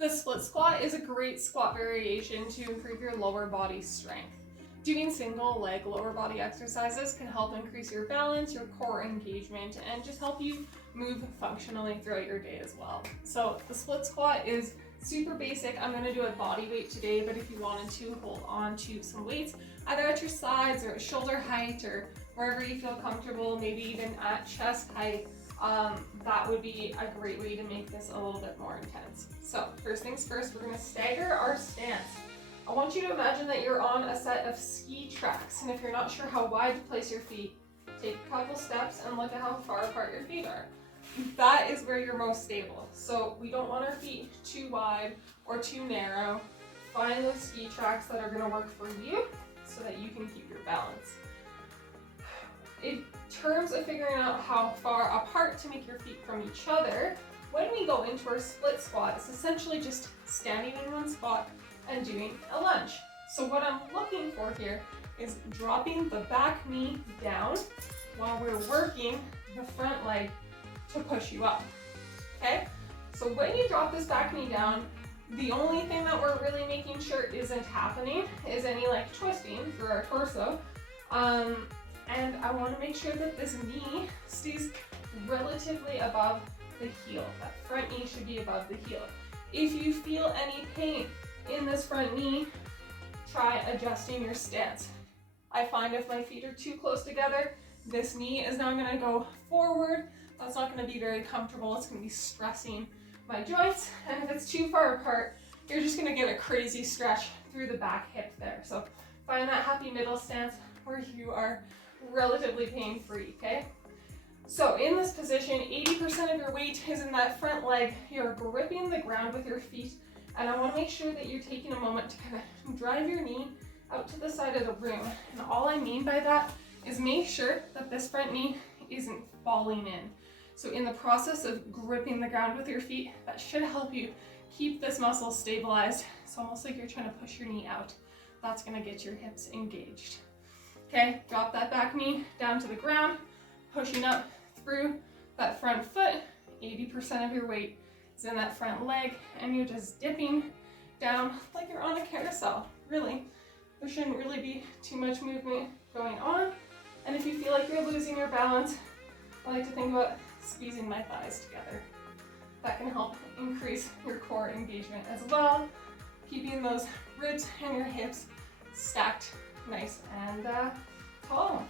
The split squat is a great squat variation to improve your lower body strength. Doing single leg lower body exercises can help increase your balance, your core engagement, and just help you move functionally throughout your day as well. So the split squat is super basic. I'm going to do a body weight today, but if you wanted to hold on to some weights, either at your sides or at shoulder height or wherever you feel comfortable, maybe even at chest height, that would be a great way to make this a little bit more intense. So first things first, we're going to stagger our stance. I want you to imagine that you're on a set of ski tracks, and if you're not sure how wide to place your feet, take a couple steps and look at how far apart your feet are. That is where you're most stable. So we don't want our feet too wide or too narrow. Find those ski tracks that are going to work for you so that you can keep your balance. In terms of figuring out how far apart to make your feet from each other, when we go into our split squat, it's essentially just standing in one spot and doing a lunge. So what I'm looking for here is dropping the back knee down while we're working the front leg to push you up, okay? So when you drop this back knee down, the only thing that we're really making sure isn't happening is any like twisting through our torso. And I want to make sure that this knee stays relatively above the heel. That front knee should be above the heel. If you feel any pain in this front knee, try adjusting your stance. I find if my feet are too close together, this knee is now going to go forward. That's not going to be very comfortable. It's going to be stressing my joints. And if it's too far apart, you're just going to get a crazy stretch through the back hip there. So find that happy middle stance where you are relatively pain-free, okay? So in this position, 80% of your weight is in that front leg. You're gripping the ground with your feet, and I want to make sure that you're taking a moment to kind of drive your knee out to the side of the room. And all I mean by that is make sure that this front knee isn't falling in. So in the process of gripping the ground with your feet, that should help you keep this muscle stabilized. It's almost like you're trying to push your knee out. That's going to get your hips engaged. Okay, drop that back knee down to the ground, pushing up through that front foot. 80% of your weight is in that front leg, and you're just dipping down like you're on a carousel. Really, there shouldn't really be too much movement going on. And if you feel like you're losing your balance, I like to think about squeezing my thighs together. That can help increase your core engagement as well, keeping those ribs and your hips stacked nice and tall.